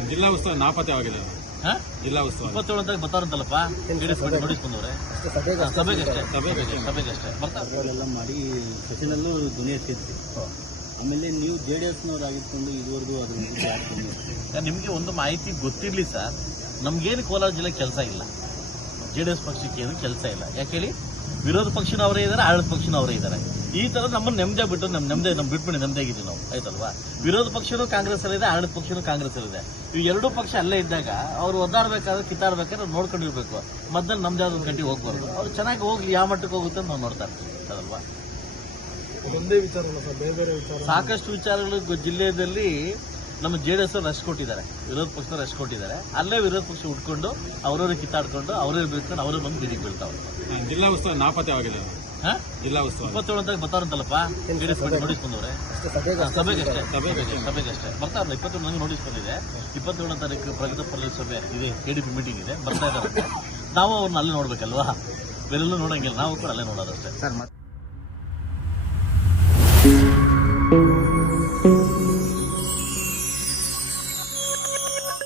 ಜಿಲ್ಲಾ ಉತ್ಸವ ನಾಪತ್ಯವಾಗಿದೆ. ಜಿಲ್ಲಾ ಉತ್ಸವ 27 ಬರ್ತಾರಂತಲ್ಲಪ್ಪ, ನೋಟಿಸ್ ಬಂದವ್ರೆ. ಸಭೆಗಷ್ಟೇ ಬರ್ತಾರೆಲ್ಲ ಮಾಡಿ ಸಚಿನಲ್ಲೂ ಧ್ವನಿ ಎತ್ತಿದ್ವಿ. ಆಮೇಲೆ ನೀವು JDS ಆಗಿಟ್ಕೊಂಡು ಇದುವರೆಗೂ ಅದ್ರ ಬಗ್ಗೆ ನಿಮಗೆ ಒಂದು ಮಾಹಿತಿ ಗೊತ್ತಿರಲಿ ಸರ್, ನಮ್ಗೇನು ಕೋಲಾರ ಜಿಲ್ಲೆ ಕೆಲಸ ಇಲ್ಲ, JDS ಪಕ್ಷಕ್ಕೆ ಏನು ಕೆಲಸ ಇಲ್ಲ. ಯಾಕೆ ಹೇಳಿ, ವಿರೋಧ ಪಕ್ಷನ ಅವರೇ ಇದ್ದಾರೆ, ಆಡಳಿತ ಪಕ್ಷನ ಅವರೇ ಇದ್ದಾರೆ. ಈ ತರ ನಮ್ಮನ್ನು ನೆಮ್ಮದಿ ಬಿಟ್ಟು ಬಿಟ್ಬಿಟ್ಟು ನೆಮ್ಮದಿಯಾಗಿದ್ದೀವಿ ನಾವು, ಆಯ್ತಲ್ವಾ? ವಿರೋಧ ಪಕ್ಷನೂ ಕಾಂಗ್ರೆಸ್ ಅಲ್ಲಿದೆ, ಆಡಳಿತ ಪಕ್ಷನೂ ಕಾಂಗ್ರೆಸ್ ಅಲ್ಲಿದೆ. ಈ ಎರಡೂ ಪಕ್ಷ ಅಲ್ಲೇ ಇದ್ದಾಗ ಅವ್ರು ಒದ್ದಾಡ್ಬೇಕಾದ್ರೆ ಕಿತ್ತಾಡ್ಬೇಕಾದ್ರೆ ನಾವು ನೋಡ್ಕೊಂಡಿರ್ಬೇಕು. ಮಧ್ಯದಲ್ಲಿ ನಮ್ದು ಯಾವ್ದು ಗಂಟೆ ಹೋಗ್ಬಾರ್ದು. ಅವ್ರು ಚೆನ್ನಾಗಿ ಹೋಗ್ಲಿ, ಯಾವ ಮಟ್ಟಕ್ಕೆ ಹೋಗುತ್ತೆ ಅಂತ ನಾವು ನೋಡ್ತಾ ಇರ್ತೀವಿ, ಅದಲ್ವಾ? ಒಂದೇ ವಿಚಾರ ಅಲ್ಲ ಸರ್, ಬೇರೆ ಬೇರೆ ವಿಚಾರ, ಸಾಕಷ್ಟು ವಿಚಾರಗಳು ಜಿಲ್ಲೆಯಲ್ಲಿ ನಮ್ಮ JDS ರೆಸ್ಟ್ ಕೊಟ್ಟಿದ್ದಾರೆ, ವಿರೋಧ ಪಕ್ಷದ ರೆಸ್ಟ್ ಕೊಟ್ಟಿದ್ದಾರೆ. ಅಲ್ಲೇ ವಿರೋಧ ಪಕ್ಷ ಉಟ್ಕೊಂಡು ಅವ್ರವ್ರಿಗೆ ಕಿತ್ತಾಡ್ಕೊಂಡು ಅವ್ರವ್ರು ಬೀಳ್ಕೊಂಡು ಅವರೇ ಬಂದು ಬೀದಿಗೆ ಬೀಳ್ತಾವೆ. ಜಿಲ್ಲಾ ಉತ್ಸವ ನಾಪತ್ಯವಾಗಿದೆ. ಜಿಲ್ಲಾ ಉತ್ಸವ 27 ಬರ್ತಾರಂತಲ್ಲಪ್ಪ, ನೋಟಿಸ್ ಬಂದವ್ರೆ. ಸಭೆಗಷ್ಟೇ ಬರ್ತಾರೆ. 21 ನೋಟಿಸ್ ಬಂದಿದೆ. 27ನೇ ತಾರೀಕು ಪ್ರಗತಿ ಪರಿಷತ್ ಸಭೆ ಇದೆ, KDP ಮೀಟಿಂಗ್ ಇದೆ, ಬರ್ತಾ ಇದ್ದಾರೆ. ನಾವು ಅವ್ರನ್ನ ಅಲ್ಲೇ ನೋಡ್ಬೇಕಲ್ವಾ? ಬೇರೆಲ್ಲೂ ನೋಡಂಗಿಲ್ಲ, ನಾವು ಕೂಡ ಅಲ್ಲೇ ನೋಡೋದಷ್ಟೇ.